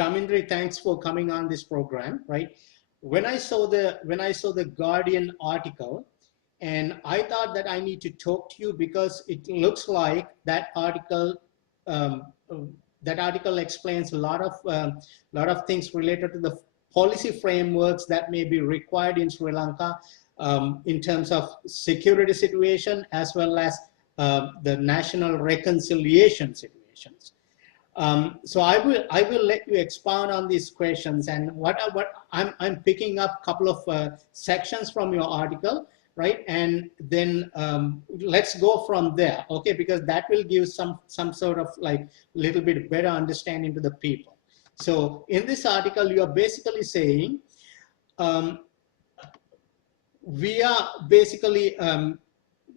Chamindry, thanks for coming on this program. Right, when I saw the Guardian article, and I thought that I need to talk to you because it looks like um, that article explains a lot of things related to the policy frameworks that may be required in Sri Lanka in terms of security situation as well as the national reconciliation situations. So I will let you expound on these questions, and what I'm picking up a couple of sections from your article, right? And then let's go from there, okay? Because that will give some sort of like little bit better understanding to the people. So in this article, you are basically saying we are basically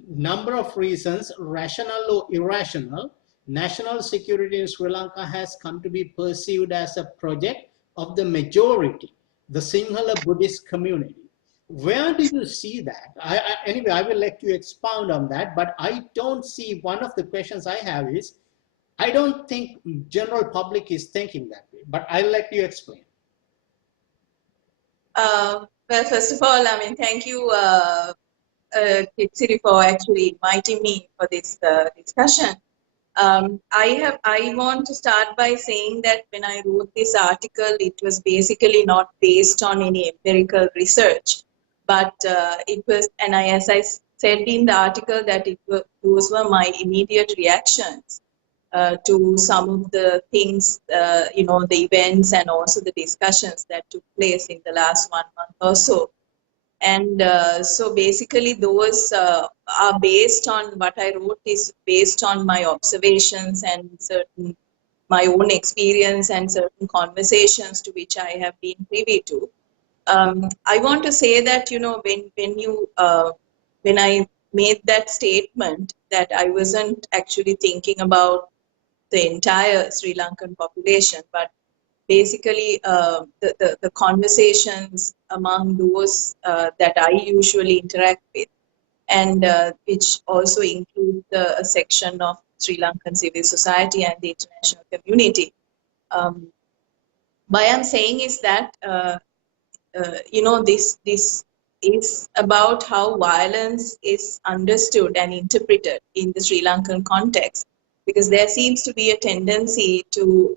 number of reasons, rational or irrational, national security in Sri Lanka has come to be perceived as a project of the majority, the Sinhala Buddhist community. Where do you see that? Anyway, I will let you expound on that, but I don't see, one of the questions I have is, I don't think general public is thinking that way, but I'll let you explain. Well, first of all, I mean, thank you, Kitsiri, for actually inviting me for this discussion. I want to start by saying that when I wrote this article, it was basically not based on any empirical research, but it was, and as I said in the article, that those were my immediate reactions to some of the things, you know, the events and also the discussions that took place in the last 1 month or so. And so basically those are based on, what I wrote is based on my observations and my own experience and certain conversations to which I have been privy to. I want to say that, you know, when I made that statement, that I wasn't actually thinking about the entire Sri Lankan population, but basically the conversations among those that I usually interact with, and which also include a section of Sri Lankan civil society and the international community. What I'm saying is that you know, this is about how violence is understood and interpreted in the Sri Lankan context, because there seems to be a tendency to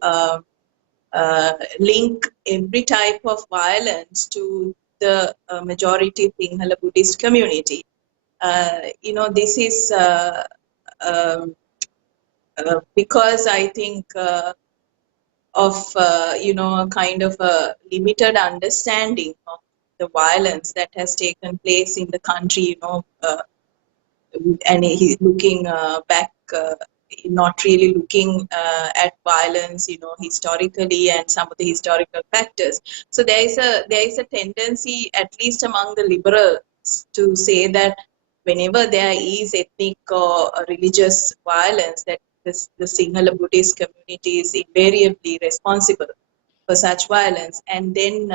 link every type of violence to the majority Sinhala Buddhist community. You know, this is because I think of, you know, a kind of a limited understanding of the violence that has taken place in the country, you know, and he's looking back, not really looking at violence, you know, historically and some of the historical factors. So there is a tendency, at least among the liberals, to say that whenever there is ethnic or religious violence, that the Sinhala Buddhist community is invariably responsible for such violence. And then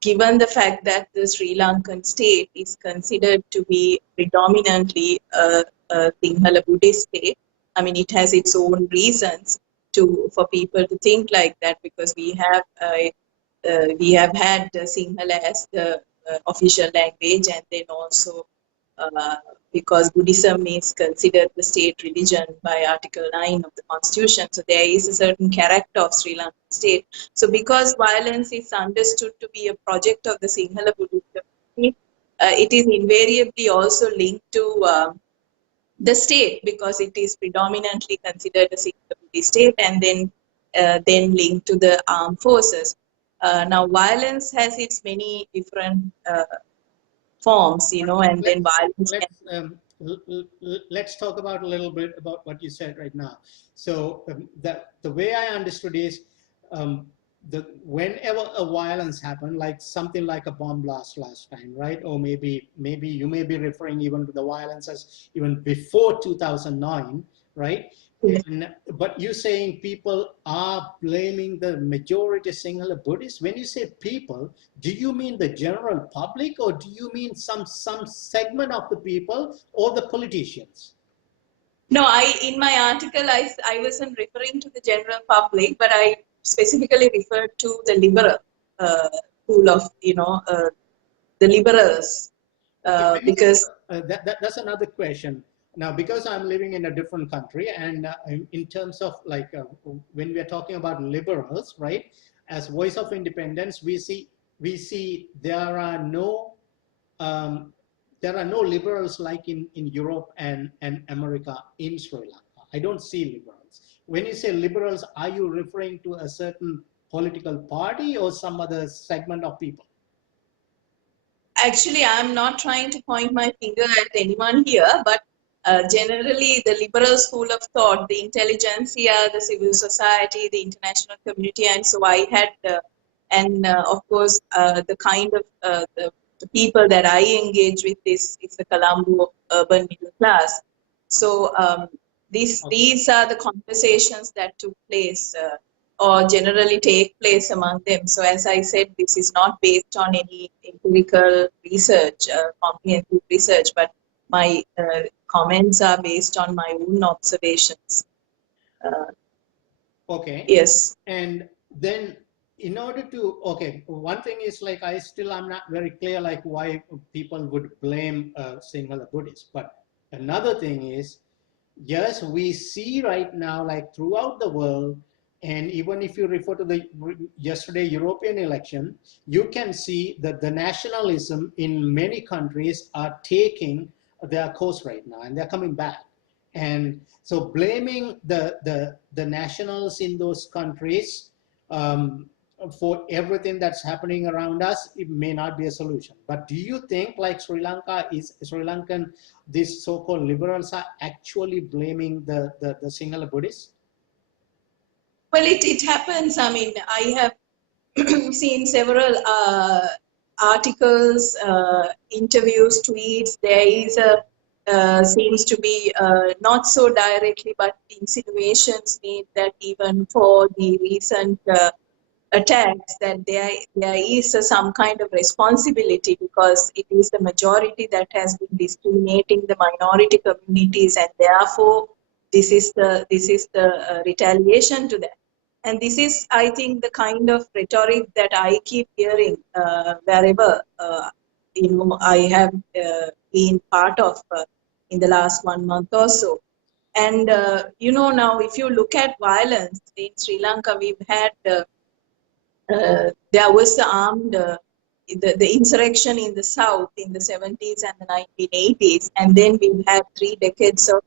given the fact that the Sri Lankan state is considered to be predominantly a Sinhala Buddhist state, I mean, it has its own reasons for people to think like that, because we have had Sinhala as the official language, and then also because Buddhism is considered the state religion by Article 9 of the Constitution. So there is a certain character of Sri Lankan state. So because violence is understood to be a project of the Sinhala Buddhist community, it is invariably also linked to the state, because it is predominantly considered a Sinhala Buddhist state, and then linked to the armed forces. Now, violence has its many different forms, you know, and then violence. Let's talk about a little bit about what you said right now. So the way I understood is whenever a violence happened, like something like a bomb blast last time, right? Or maybe you may be referring even to the violences even before 2009, right? But you're saying people are blaming the majority Sinhala Buddhists. When you say people, do you mean the general public, or do you mean some segment of the people or the politicians? No, in my article, I wasn't referring to the general public, but I specifically referred to the liberal school of, the liberals, because that's another question. Now, because I'm living in a different country, and in terms of like when we are talking about liberals, right? As Voice of Independence, we see um, there are no liberals like in Europe and America in Sri Lanka. I don't see liberals. When you say liberals, are you referring to a certain political party or some other segment of people? actually, I'm not trying to point my finger at anyone here, but generally the liberal school of thought, the intelligentsia, the civil society, the international community, and so I had, and of course, the kind of the people that I engage with is the Colombo urban middle class. So these are the conversations that took place. Or generally take place among them. So as I said, this is not based on any empirical research, comprehensive research, but my comments are based on my own observations. Okay. Yes. And then in order to, okay, one thing is like I'm not very clear like why people would blame single Buddhists. But another thing is, yes, we see right now like throughout the world, and even if you refer to the yesterday European election, you can see that the nationalism in many countries are taking their course right now, and they're coming back. And so blaming the nationals in those countries for everything that's happening around us, it may not be a solution. But do you think like Sri Lankan, these so-called liberals are actually blaming the Sinhala Buddhists? Well, it happens. I mean, I have seen several articles, interviews, tweets. There is seems to be not so directly, but insinuations made that even for the recent attacks, that there is some kind of responsibility, because it is the majority that has been discriminating the minority communities, and therefore this is the retaliation to that. And this is, I think, the kind of rhetoric that I keep hearing wherever I have been part of in the last 1 month or so. And now if you look at violence in Sri Lanka, we've had there was the armed the insurrection in the south in the 70s and the 1980s, and then we've had 3 decades of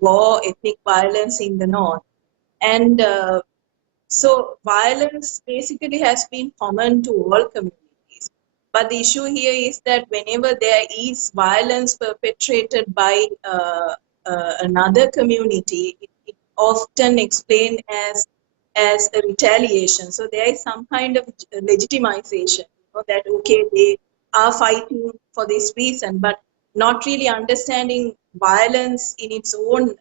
war, ethnic violence in the north. And so violence basically has been common to all communities. But the issue here is that whenever there is violence perpetrated by another community, it often explained as a retaliation. So there is some kind of legitimization, that okay, they are fighting for this reason, but not really understanding violence in its own,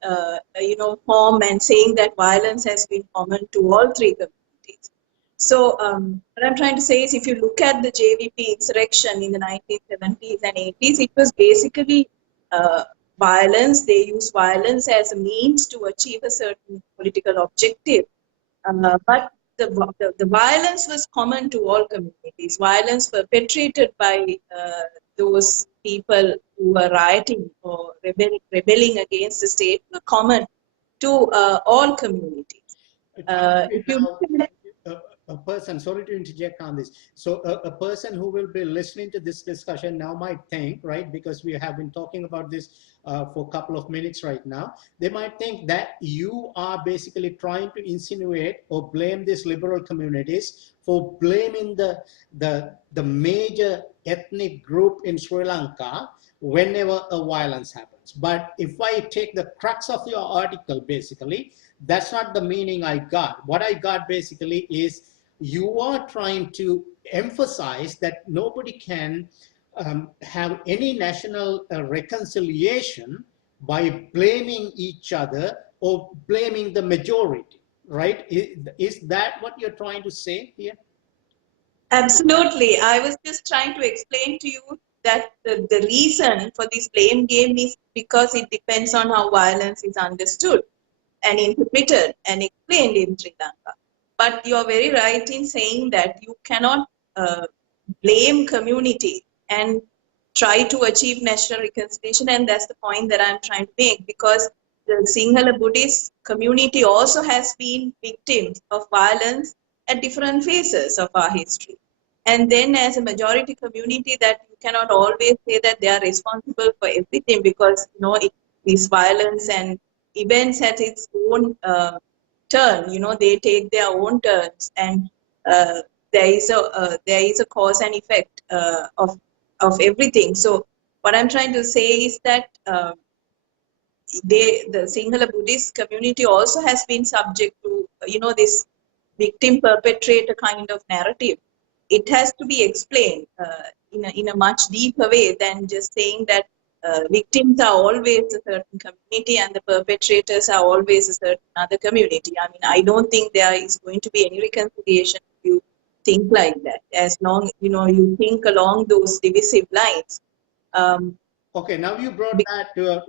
form, and saying that violence has been common to all 3 communities. So what I'm trying to say is, if you look at the JVP insurrection in the 1970s and 80s, it was basically violence. They used violence as a means to achieve a certain political objective. But the violence was common to all communities. Violence perpetrated by those people who were rioting or rebelling against the state were common to all communities. If you look at a person, sorry to interject on this. So a person who will be listening to this discussion now might think, right, because we have been talking about this for a couple of minutes right now, they might think that you are basically trying to insinuate or blame these liberal communities for blaming the major ethnic group in Sri Lanka whenever a violence happens. But if I take the crux of your article, basically, that's not the meaning I got. What I got basically is you are trying to emphasize that nobody can have any national reconciliation by blaming each other or blaming the majority, right? Is that what you're trying to say here? Absolutely. I was just trying to explain to you that the reason for this blame game is because it depends on how violence is understood and interpreted and explained in Sri Lanka. But you are very right in saying that you cannot blame community and try to achieve national reconciliation, and that's the point that I'm trying to make, because the Sinhala Buddhist community also has been victims of violence at different phases of our history. And then as a majority community, that you cannot always say that they are responsible for everything, because this violence and events at its own turn, they take their own turns, and uh, there is a cause and effect of everything. So what I'm trying to say is that the Sinhala Buddhist community also has been subject to this victim perpetrator kind of narrative. It has to be explained in a much deeper way than just saying that victims are always a certain community and the perpetrators are always a certain other community. I mean, I don't think there is going to be any reconciliation if you think like that. As long you think along those divisive lines. Okay, now you brought that to a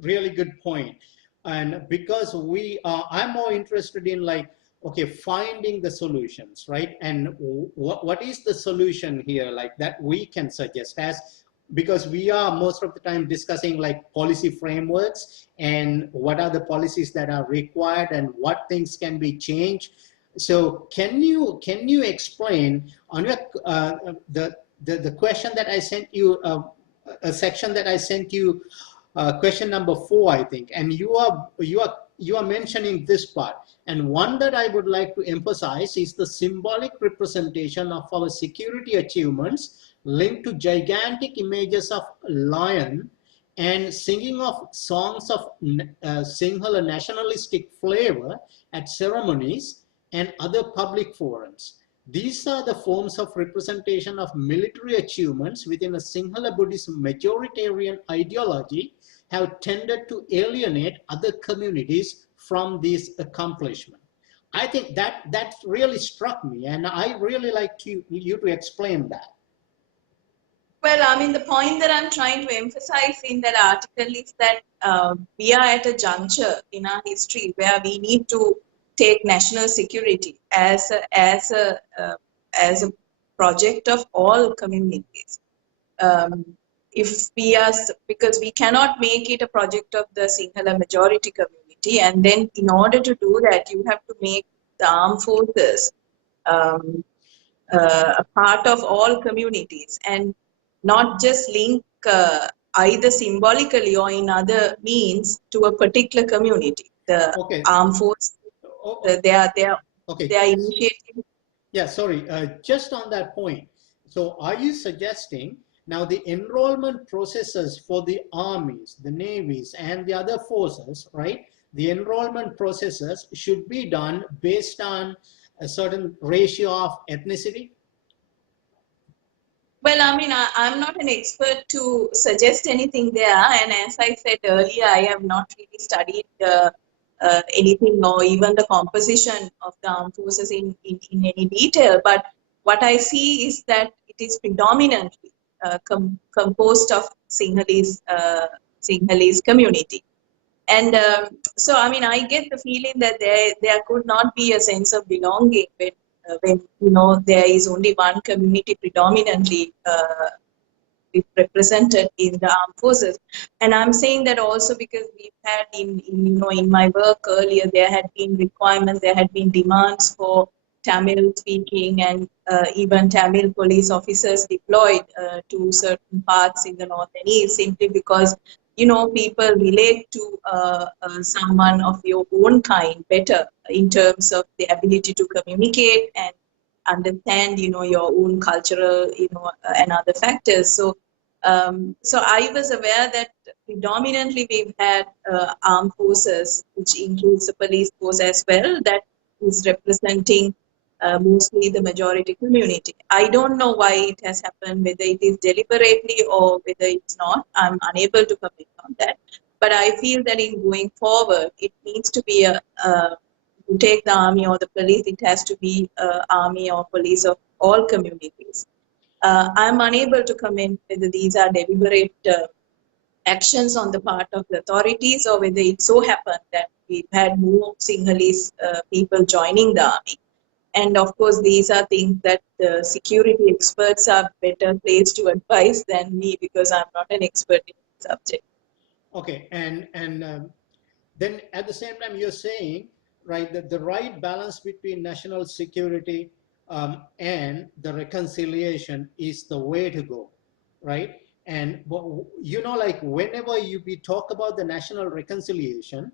really good point. And because I'm more interested in like, okay, finding the solutions, right? And what is the solution here, like that we can suggest as, because we are most of the time discussing like policy frameworks and what are the policies that are required and what things can be changed. So can you explain on your the question that I sent you, a section that I sent you, question number 4, I think, and you are mentioning this part. And one that I would like to emphasize is the symbolic representation of our security achievements linked to gigantic images of lion and singing of songs of Sinhala nationalistic flavor at ceremonies and other public forums. These are the forms of representation of military achievements within a Sinhala Buddhist majoritarian ideology have tended to alienate other communities from this accomplishment. I think that really struck me, and I really like you to explain that. Well, I mean, the point that I'm trying to emphasize in that article is that we are at a juncture in our history where we need to take national security as a project of all communities. If we are, because we cannot make it a project of the Sinhala majority community, and then in order to do that, you have to make the armed forces a part of all communities, and not just link either symbolically or in other means to a particular community. The armed force, they are initiating. Yeah, sorry, just on that point. So are you suggesting now the enrollment processes for the armies, the navies, and the other forces, right? The enrollment processes should be done based on a certain ratio of ethnicity? Well, I mean, I'm not an expert to suggest anything there. And as I said earlier, I have not really studied anything or even the composition of the armed forces in any detail. But what I see is that it is predominantly composed of Sinhalese community. And so, I mean, I get the feeling that there could not be a sense of belonging when there is only one community predominantly represented in the armed forces. And I'm saying that also because we've had in my work earlier, there had been requirements, there had been demands for Tamil speaking and even Tamil police officers deployed to certain parts in the north and east, simply because people relate to someone of your own kind better in terms of the ability to communicate and understand, your own cultural, and other factors. So I was aware that predominantly we've had armed forces, which includes the police force as well, that is representing mostly the majority community. I don't know why it has happened, whether it is deliberately or whether it's not. I'm unable to comment on that. But I feel that in going forward, it needs to be to take the army or the police, it has to be army or police of all communities. I'm unable to comment whether these are deliberate actions on the part of the authorities or whether it so happened that we've had more Sinhalese people joining the army. And of course, these are things that the security experts are better placed to advise than me, because I'm not an expert in the subject. Okay, and then at the same time you're saying, right, that the right balance between national security and the reconciliation is the way to go, right? And you know, like whenever we talk about the national reconciliation,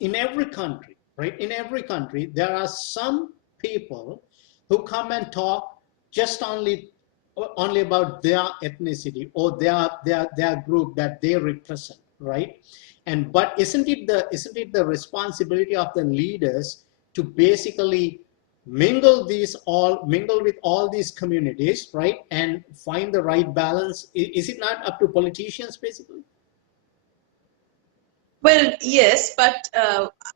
in every country, right? In every country, there are some people who come and talk just only about their ethnicity or their group that they represent, right? And but isn't it the responsibility of the leaders to basically mingle with all these communities, right? And find the right balance? Is it not up to politicians basically? Well, yes, but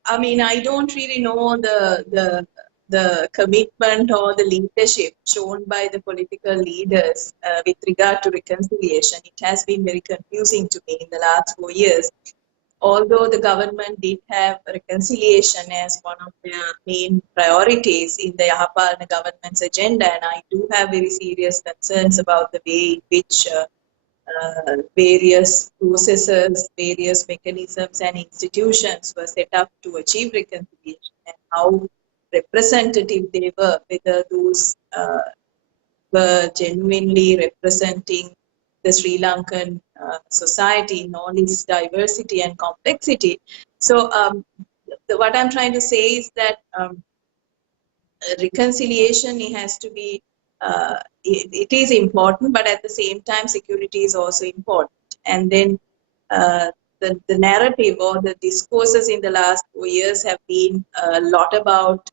I mean, I don't really know the commitment or the leadership shown by the political leaders with regard to reconciliation. It has been very confusing to me in the last 4 years. Although the government did have reconciliation as one of their main priorities in the Yahapalana government's agenda, and I do have very serious concerns about the way in which various processes, various mechanisms and institutions were set up to achieve reconciliation, and how representative they were, whether those were genuinely representing the Sri Lankan society in all its diversity and complexity. So what I'm trying to say is that reconciliation, it has to be, it is important, but at the same time, security is also important. And then the narrative or the discourses in the last 4 years have been a lot about,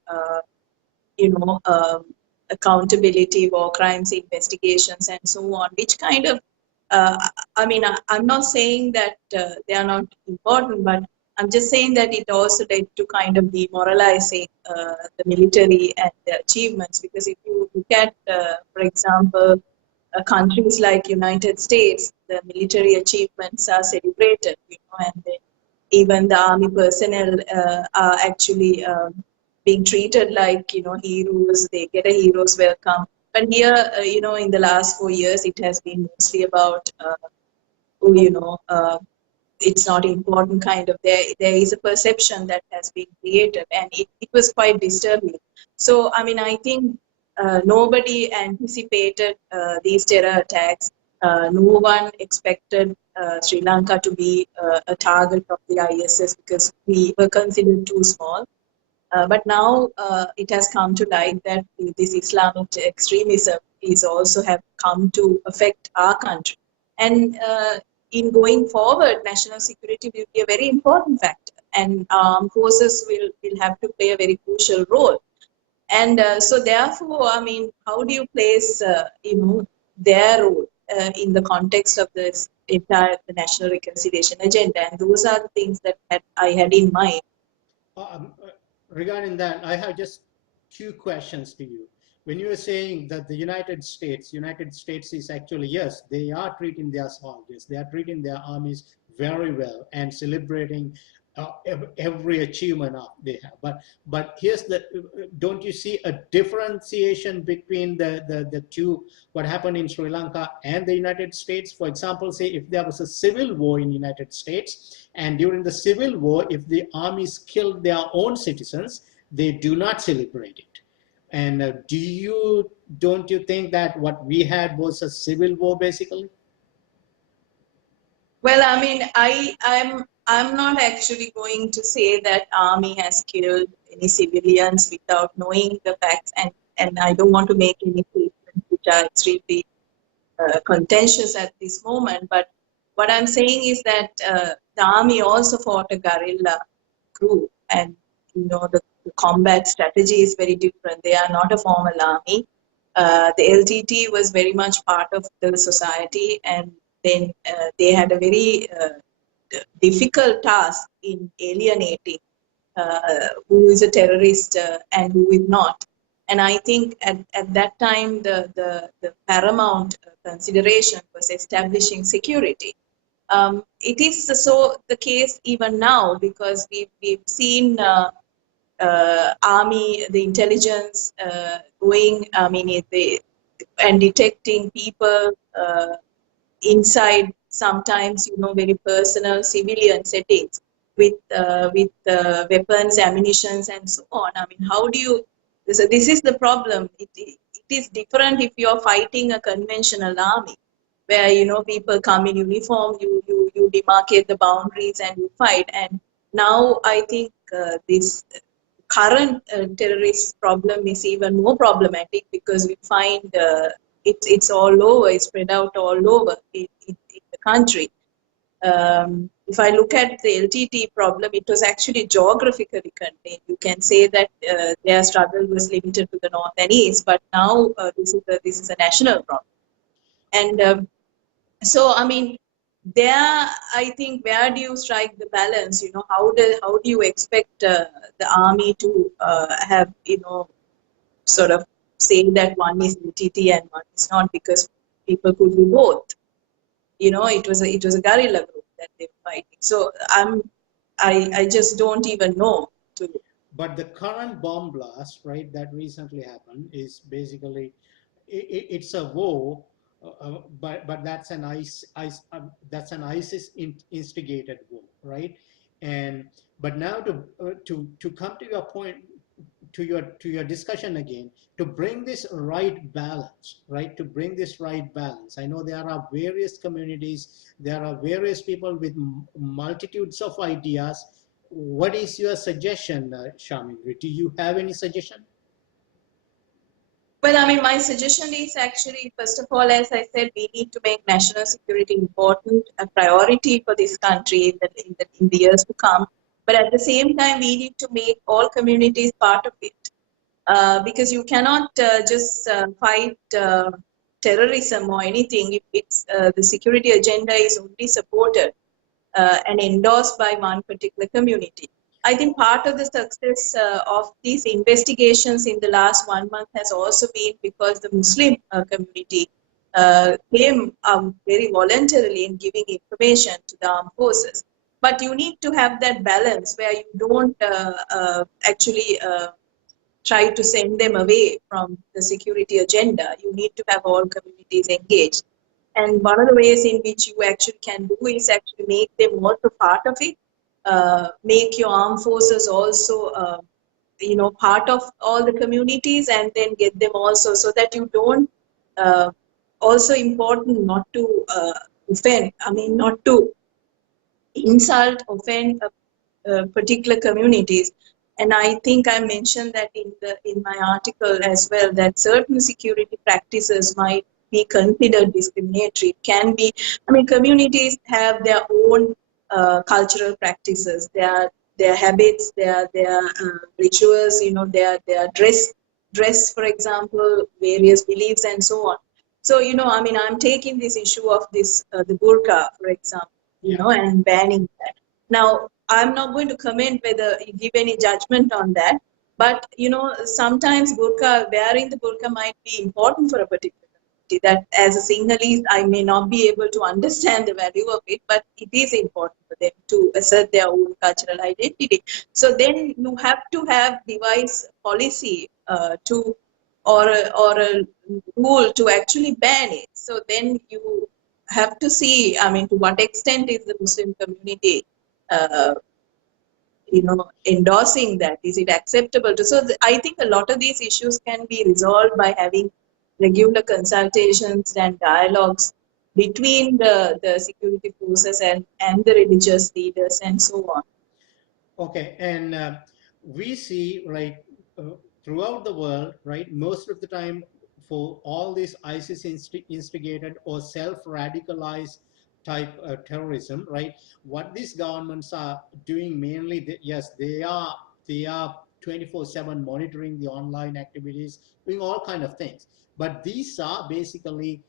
accountability, war crimes investigations, and so on, which kind of, I mean, I'm not saying that they are not important, but I'm just saying that it also led to kind of demoralizing the military and their achievements. Because if you look at, for example, countries like United States, the military achievements are celebrated, and then even the army personnel are actually being treated like, heroes. They get a hero's welcome. But here, in the last 4 years, it has been mostly about, it's not important kind of. There is a perception that has been created, and it was quite disturbing. So, I mean, I think nobody anticipated these terror attacks. No one expected Sri Lanka to be a target of the ISS, because we were considered too small. But now it has come to light that this Islamic extremism is also have come to affect our country. And in going forward, national security will be a very important factor, and armed forces will have to play a very crucial role. And so therefore, I mean, how do you place, their role in the context of this entire the national reconciliation agenda? And those are the things that I had in mind. Regarding that, I have just two questions to you. When you are saying that the United States is actually, yes, they are treating their soldiers, they are treating their armies very well and celebrating every achievement they have. But here's the, don't you see a differentiation between the two, what happened in Sri Lanka and the United States? For example, say if there was a civil war in the United States, and during the civil war, if the armies killed their own citizens, they do not celebrate it. And don't you think that what we had was a civil war basically? Well, I mean, I'm not actually going to say that army has killed any civilians without knowing the facts, and I don't want to make any statements which are extremely contentious at this moment. But what I'm saying is that the army also fought a guerrilla group, and the combat strategy is very different. They are not a formal army. The LTT was very much part of the society, and then they had a very difficult task in alienating who is a terrorist and who is not. And I think at that time, the paramount consideration was establishing security. It is so the case even now, because we've seen army, the intelligence going, I mean, and detecting people inside sometimes, you know, very personal civilian settings with weapons, ammunitions, and so on. I mean, how do you? This is the problem. It is different if you're fighting a conventional army, where you know people come in uniform, you demarcate the boundaries and you fight. And now I think this current terrorist problem is even more problematic because we find it's all over, it's spread out all over in the country. If I look at the LTT problem, it was actually geographically contained. You can say that their struggle was limited to the north and east, but now this is a national problem. And so, I mean, there, I think, where do you strike the balance? You know, how do you expect the army to have, you know, sort of saying that one is LTT and one is not, because people could be both. You know, it was a guerrilla group that they were fighting. So I just don't even know. But the current bomb blast, right, that recently happened is basically it's a war, but that's an ISIS instigated war, right? And but now to come to your point, to your discussion again, to bring this right balance, right? To bring this right balance. I know there are various communities, there are various people with multitudes of ideas. What is your suggestion, Chamindry? Do you have any suggestion? Well, I mean, my suggestion is actually, first of all, as I said, we need to make national security important, a priority for this country in the years to come. But at the same time, we need to make all communities part of it. Because you cannot just fight terrorism or anything if it's the security agenda is only supported and endorsed by one particular community. I think part of the success of these investigations in the last 1 month has also been because the Muslim community came very voluntarily in giving information to the armed forces. But you need to have that balance where you don't actually try to send them away from the security agenda. You need to have all communities engaged. And one of the ways in which you actually can do is actually make them also part of it. Make your armed forces also, you know, part of all the communities, and then get them also, so that you don't. Also important not to offend. I mean, not to insult, offend particular communities. And I think I mentioned that in my article as well, that certain security practices might be considered discriminatory. It can be, I mean, communities have their own cultural practices, their habits, their rituals, you know, their dress, for example, various beliefs and so on. So, you know, I mean, I'm taking this issue of this, the burqa, for example, you know, and banning that. Now, I'm not going to comment whether you give any judgment on that, but, you know, sometimes wearing the burqa might be important for a particular community. That as a Sinhalese, I may not be able to understand the value of it, but it is important for them to assert their own cultural identity. So then you have to have device policy or a rule to actually ban it. So then you have to see, I mean, to what extent is the Muslim community you know, endorsing that? Is it acceptable to? So I think a lot of these issues can be resolved by having regular consultations and dialogues between the security forces and the religious leaders and so on. Okay, and we see, right, throughout the world, right, most of the time for all these ISIS instigated or self-radicalized type terrorism, right, what these governments are doing mainly, yes, they are 24/7 monitoring the online activities, doing all kind of things. But these are basically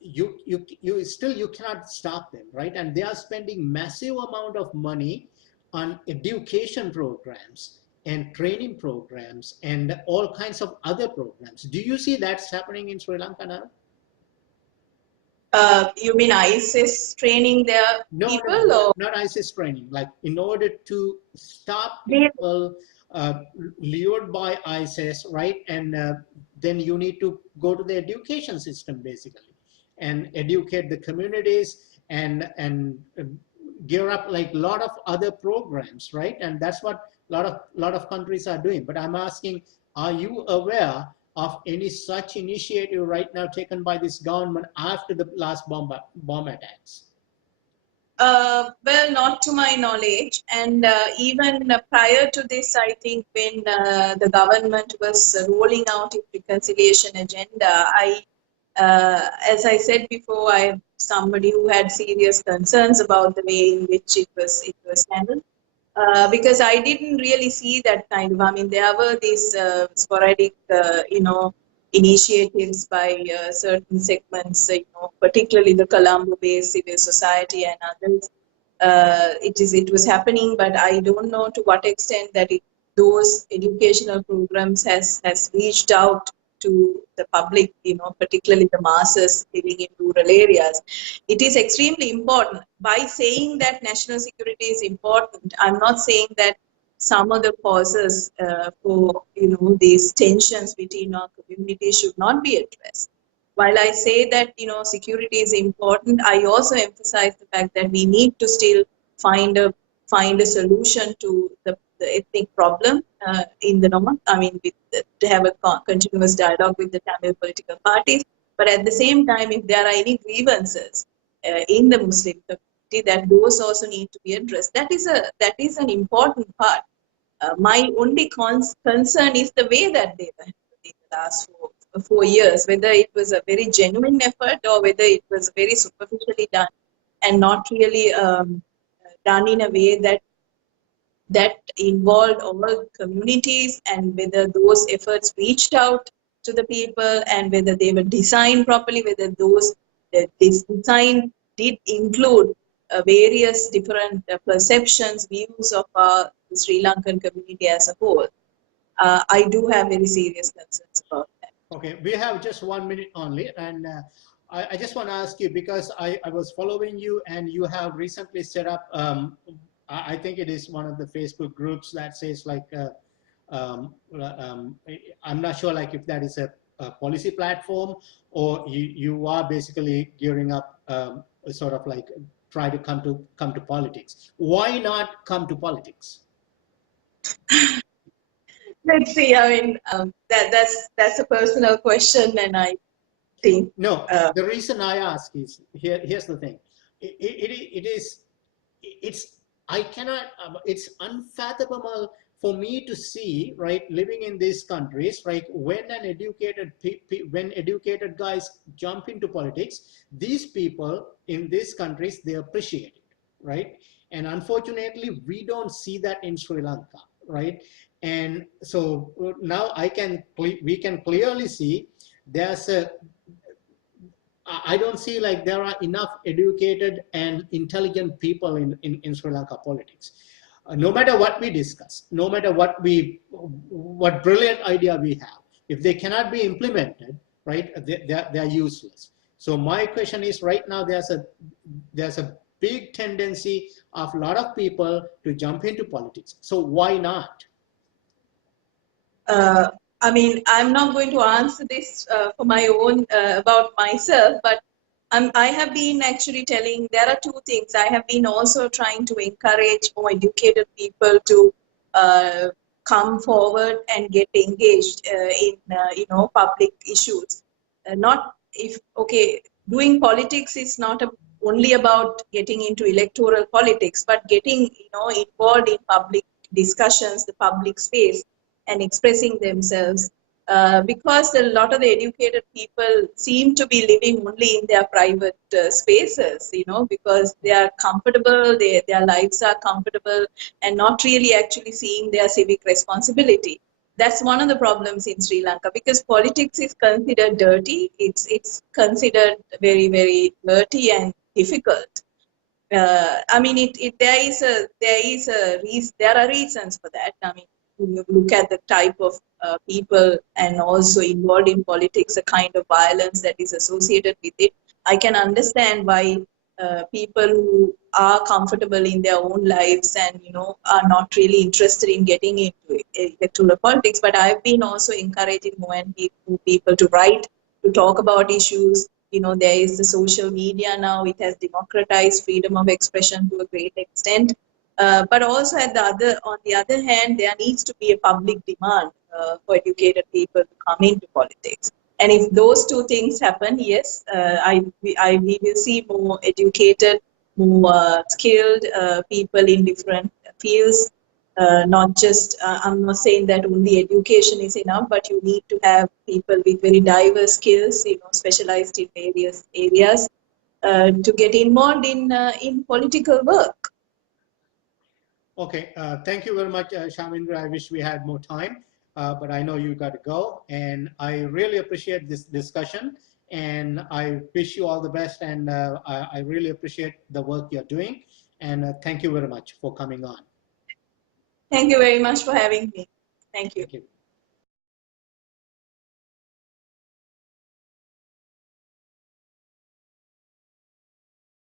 you cannot stop them, right? And they are spending massive amount of money on education programs and training programs and all kinds of other programs. Do you see that's happening in Sri Lanka now? You mean ISIS training their people? No, not ISIS training. Like in order to stop people lured by ISIS, right? And then you need to go to the education system basically and educate the communities and gear up like a lot of other programs, right? And that's what a lot of countries are doing. But I'm asking, are you aware of any such initiative right now taken by this government after the last bomb attacks? Well, not to my knowledge. And even prior to this, I think when the government was rolling out its reconciliation agenda, as I said before, I am somebody who had serious concerns about the way in which it was handled. Because I didn't really see that kind of, I mean, there were these sporadic, initiatives by certain segments, particularly the Colombo-based civil society and others. It was happening, but I don't know to what extent that those educational programs has reached out to the public, particularly the masses living in rural areas. It is extremely important. By saying that national security is important, I'm not saying that some of the causes for these tensions between our communities should not be addressed. While I say that security is important, I also emphasize the fact that we need to still find a solution to the ethnic problem in the north. I mean, to have a continuous dialogue with the Tamil political parties. But at the same time, if there are any grievances in the Muslim community, that those also need to be addressed. That is an important part. My only concern is the way that they were handled in the last 4 years, whether it was a very genuine effort or whether it was very superficially done and not really done in a way that involved all communities, and whether those efforts reached out to the people and whether they were designed properly, whether this design did include various different perceptions, views of the Sri Lankan community as a whole. I do have very serious concerns about that. Okay, we have just 1 minute only, and I just want to ask you, because I was following you and you have recently set up, I think it is one of the Facebook groups that says like, I'm not sure like if that is a policy platform or you are basically gearing up sort of like try to come to politics. Why not come to politics? Let's see. I mean, that's a personal question, and I think no. The reason I ask is here's the thing. It's unfathomable for me to see, right, living in these countries, right, when educated guys jump into politics, these people in these countries, they appreciate it, right? And unfortunately, we don't see that in Sri Lanka, right? And so now we can clearly see I don't see like there are enough educated and intelligent people in Sri Lanka politics. No matter what we discuss, no matter what brilliant idea we have, if they cannot be implemented, right, they're useless. So my question is, right now there's a big tendency of a lot of people to jump into politics. So why not? I mean, I'm not going to answer this for my own, about myself, but I have been actually telling, there are two things. I have been also trying to encourage more educated people to come forward and get engaged in, public issues. Doing politics is not only about getting into electoral politics, but getting, involved in public discussions, the public space, and expressing themselves, because a lot of the educated people seem to be living only in their private spaces, because they are comfortable, their lives are comfortable, and not really actually seeing their civic responsibility. That's one of the problems in Sri Lanka, because politics is considered dirty. It's considered very, very dirty and difficult. I mean, there are reasons for that. I mean, when you look at the type of people and also involved in politics, a kind of violence that is associated with it, I can understand why people who are comfortable in their own lives and are not really interested in getting into electoral politics. But I've been also encouraging more and more people to write, to talk about issues. There is the social media now; it has democratized freedom of expression to a great extent. But also on the other hand, there needs to be a public demand for educated people to come into politics. And if those two things happen, yes, we will see more educated, more skilled people in different fields. Not just, I'm not saying that only education is enough, but you need to have people with very diverse skills, specialized in various areas to get involved in political work. Okay, thank you very much, Chamindry. I wish we had more time, but I know you got to go. And I really appreciate this discussion. And I wish you all the best. And I really appreciate the work you're doing. And thank you very much for coming on. Thank you very much for having me. Thank you. Thank you.